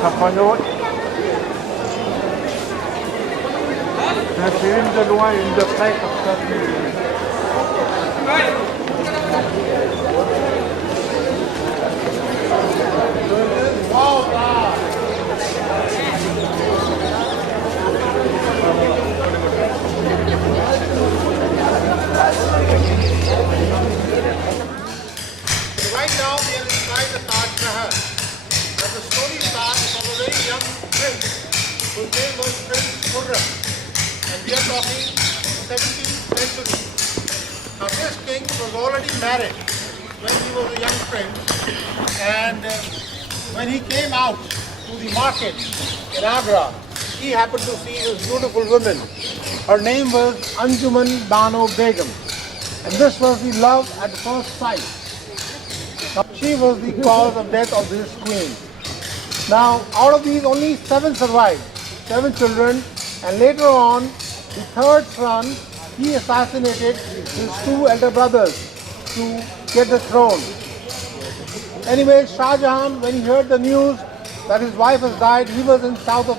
Kappanot. C'est une de loin, une de près, comme ça. Right now we are inside the Taj Mahal. And the story starts from a very young prince whose name was Prince Khurram. And we are talking 17th century. Now this king was already married when he was a young prince. And when he came out to the market in Agra, he happened to see this beautiful woman. Her name was Anjuman Bano Begum. And this was the love at first sight. Now, she was the cause of death of this queen. Now, out of these, only 7 survived, 7 children, and later on, the third son, he assassinated his 2 elder brothers to get the throne. Anyway, Shah Jahan, when he heard the news that his wife has died, he was in south of India.